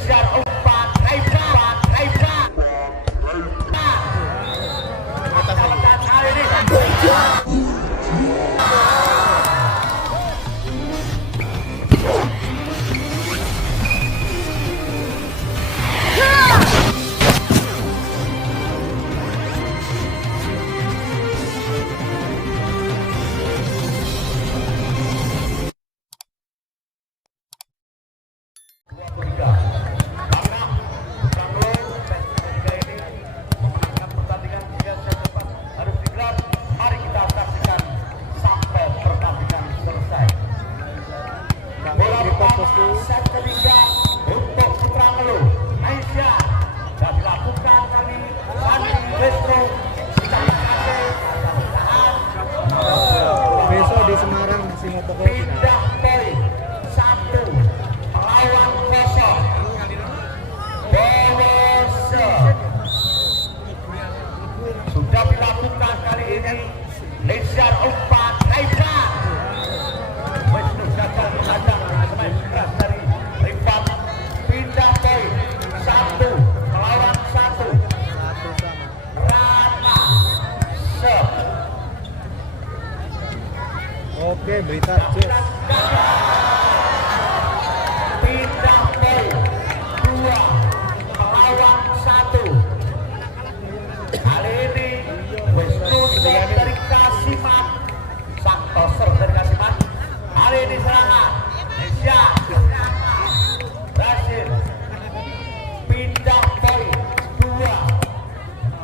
Leicester umpan Raibka kali ini set ketiga untuk Putra Melu Aisyah dan dilakukan kali Sandi Westro besok di Semarang Singapura pindah poin 1 melawan 0 Bowose sudah dilakukan kali ini Leicester umpan Raibka Wisnu gagal menghadang pemain keras dari Rifat pindah poin 1 melawan 1 Rama Sep oke berita Jus pindah poin 2 melawan 1 kali ini Wisnu Sep dari Kasiman Santoser dari Kasiman kali ini serangan Indonesia berhasil pindah poin 2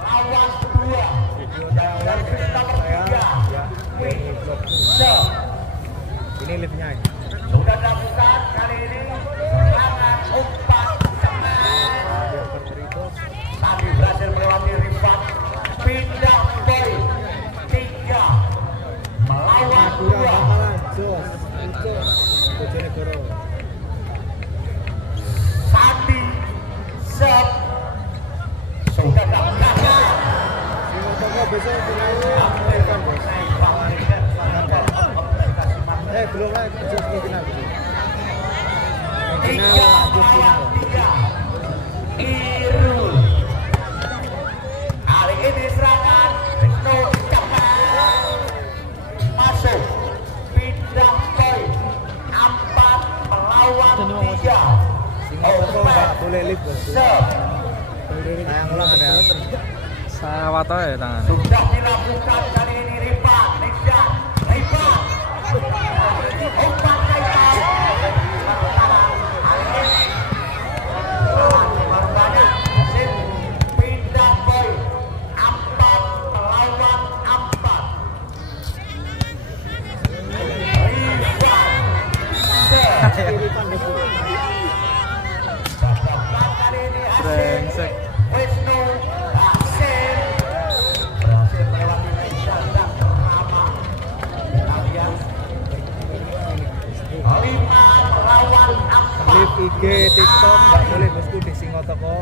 lawan 2 dan servis nomor 3 Wise ini liftnya sudah dilakukan kali ini serangan umpan cepat tadi berhasil melewati Rifat pindah poin 3 melawan 2 Bojonegoro Sandi Sep sudah dilakukan Singapura besok belum lah Jus final Tiga lawan 3 Irul kali ini serangan Wisnu cepat masuk pindah poin 4 melawan 3 Singapura nggak boleh lift Sep sayang ulang ada Saya wato ya tangan. sudah dilakukan kali ini Rifat Rifat umpan Rifat pindah poin 4 melawan 4 Rifat kali ini Brengsek. Wisnu berhasil melewati Leicester dan Rama kalian 5 melawan 4 lift IG TikTok nggak boleh bosku di Singotoko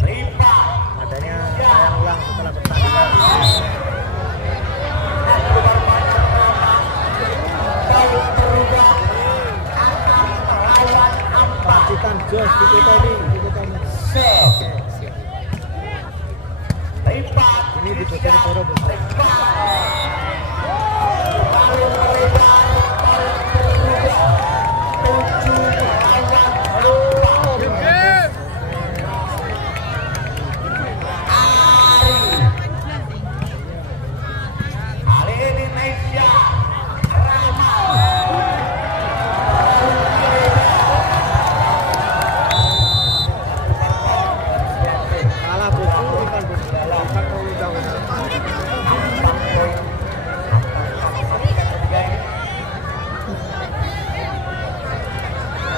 Rifat adanya sayang ulang setelah pertandingan dan keluar banyak Rama jauh berubah akan melawan 4 Pacitan Jos di kita ini Sep Rifat ini di Bojonegoro bosku lalu melebar berubah 7 melawan 4 kali ini Indonesia Rama kalah bosku bukan bosku bukan mau undang-undang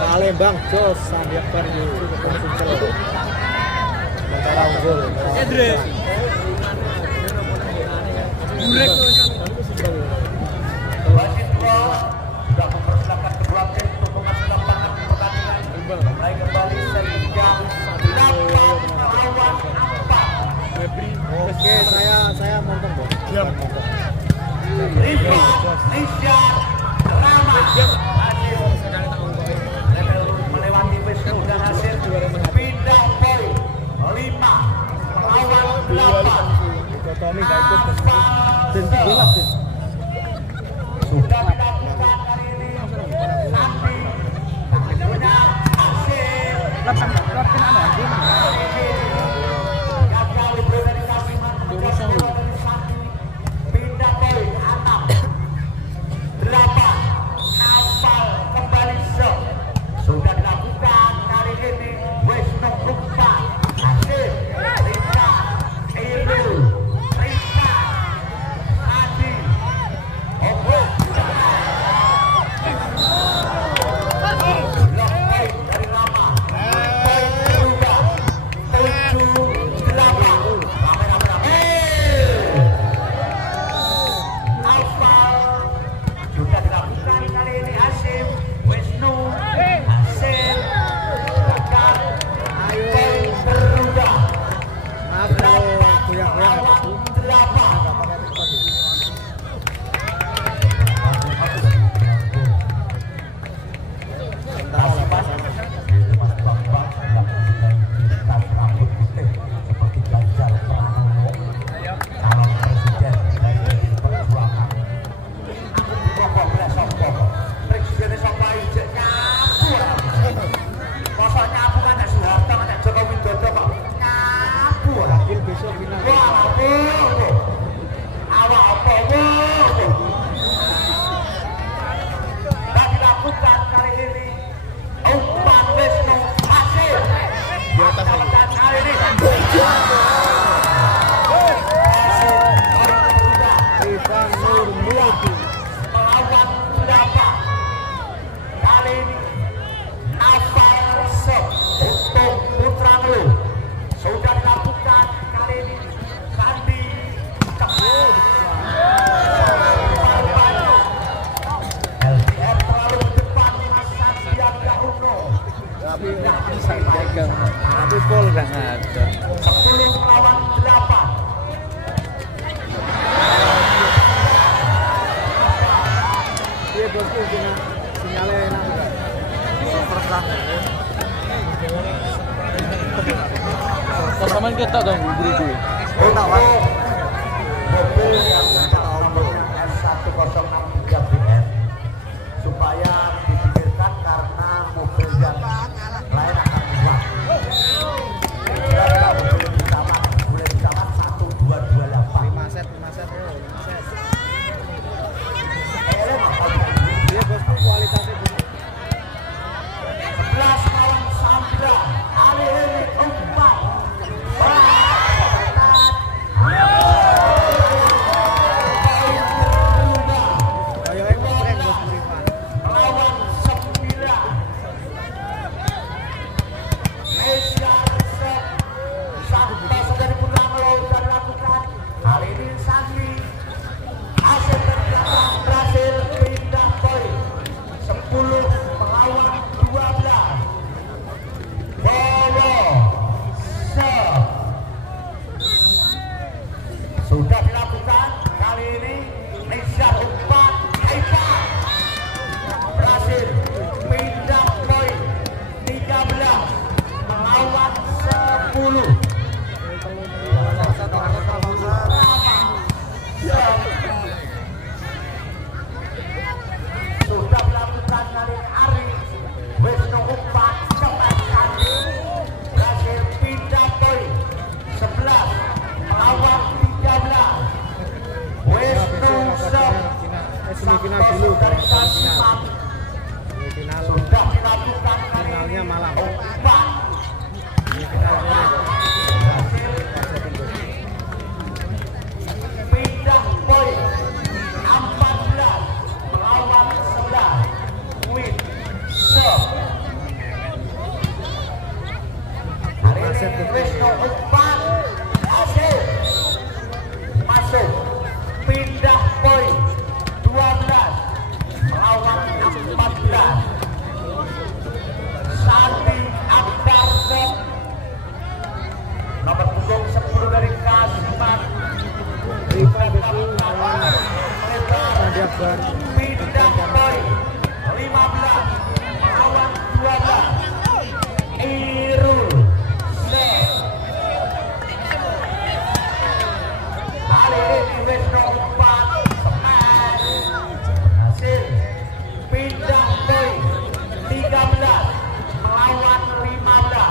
Palembang Jos Sandiaga Uno ketemu Sumsel sementara unggul Edre. Burek. wasit gol sudah mempersilakan kedua tim untuk menghasilkan tangan pertandingan mulai kembali set 3 8 melawan 4 oke saya nonton bos Rifat Nishar Rama hasil melewati Wisnu dan hasil gagal bro dari Kasiman mengejar bola dari Sandi. Pindah poin 6 8 Naufal kembali shot. Sudah dilakukan kali ini Wisnu Gupta. Hasil Rika Irul Rika Adi Obat blok poin dari Rama. Poin kedua 7-8. Rame. Naufal sudah dilakukan kali ini Hasim Wisnu Hasim gagal. Poin berubah 8 lawan 8. Seperti Ganjar Pranowo, calon presiden dari PDI Perjuangan. Aku boleh sombong, presidennya sombong ijek nyapu. Masa nyapu kan ada Soeharto, kan ada Joko Widodo kok nyapu. Besok final. Wah, awak apa dan dilakukan kali ini umpan Wisnu hasil dilakukan kali ini Ivan Nurmudi melawan berapa kali ini Naufal Shot untuk Putra Ngelu sudah dilakukan kali ini Sandi cepat LDR terlalu depan Mas Sandiaga Uno. tapi Sandiaga tapi gol nggak ada. 10 lawan 8. Dia bosku sinyalnya enak enggak? Persamaan kita dong beriku. Untuk mobil yang nomornya S1063BN supaya dipikirkan karena mobil yang lain akan kuat. Kalau mobil ditawar, boleh ditawar 1228. 5 set. Dia bosku kualitasnya bener. 11 lawan 9. Ali ini 4. Sudah dilakukan kali ini Nizar umpan Haifa berhasil pindah poin 13 melawan 10. Sudah dilakukan kali ini Ari Wisnu umpan cepat Sandi berhasil pindah poin 11 melawan 13. Wisnu Semifinal dulu dari Kasiman semifinal sudah dilakukan kali finalnya ini malam. umpan Semifinalnya berhasil pindah poin 14 melawan 11. Win serve. Hari ini Wisnu umpan hasil masuk pindah poin 12 melawan 14. Sandi Akbar Shot nomor punggung 10 dari Kasiman Ivan Betul lawan Sandiaga pindah poin 15 melawan 12. Irul Shot kali ini Wisnu umpan smash hasil pindah poin 13 melawan 15.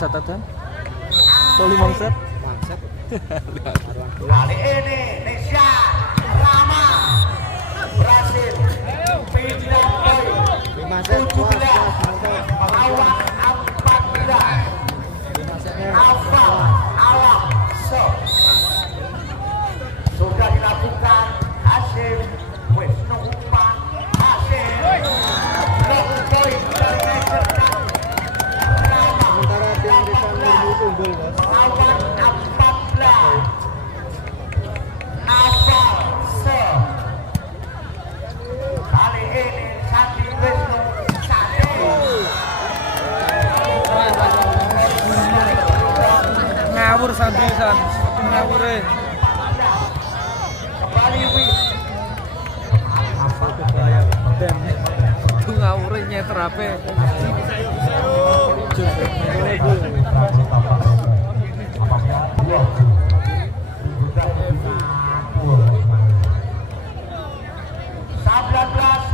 set Tan? Atau 5 set? Mangset. Kali ini Nesya Rama berhasil pindah poin 5 set. 17 melawan 14. 5 setnya. Alfa Alam So sudah dilakukan hasil Wisnu umpan hasil blok poin dari Nature Rama Sementara tim Desa Murni unggul, Bos. melawan 14. Naval Se kali ini Sandi Wisnu Sandi Ngawur Sandi San. Ngawur kembali Wis Dan Itu ngawur nyeter HP.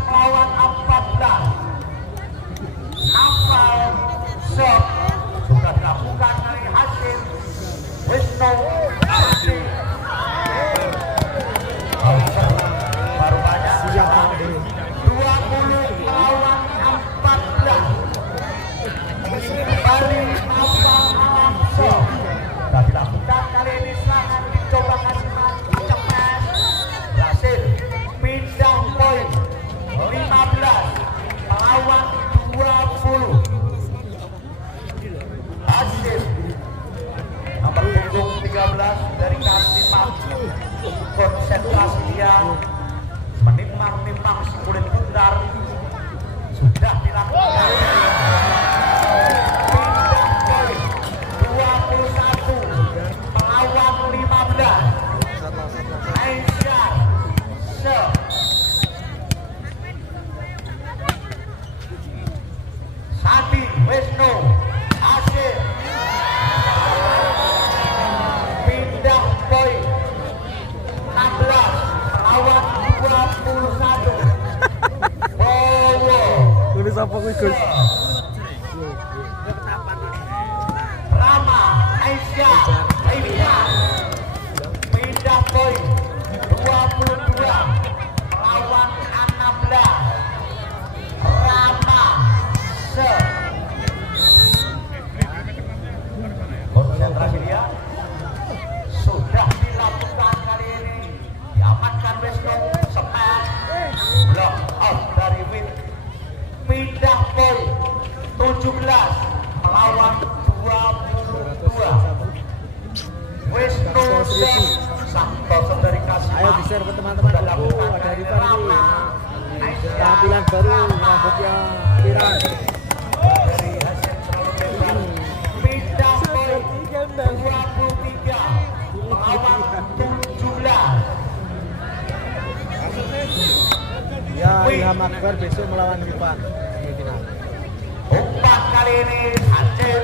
melawan 14. Naval Sok sudah dilakukan dari hasil Wisnu Adi. Baru banyak siap Ade. 20 melawan 14. Kembali Naval Alam Sok sudah dilakukan kali ini serangan dicoba kasih mati cepat berhasil pindah poin 15 melawan 20. Hasil nomor punggung 13 dari Kasiman konsentrasi dia menimang-nimang si kulit bundar sudah dilakukan pindah poin 21 melawan 15. Aisyah Se Sandi Wisnu hasil pindah poin 16 melawan 21. Bowo Tulis apa kuwi, Gus? Rama Aisyah pindah poin 22 melawan 16. Rama Se konsentrasi dia sudah dilakukan kali ini diamankan Wisnu sepat blok out dari Win pindah poin 17 melawan 22. Wisnu Se Santoso dari Ayo Kasima di-share ke teman-teman. sudah dilakukan Ada dari Rifan Rama ini. Tampilan baru rambutnya pirang. dari hasil terlalu bebas pindah poin 23 melawan 17. Ya, Ilham Akbar besok melawan Rifan. Semifinal. Umpan kali ini hasil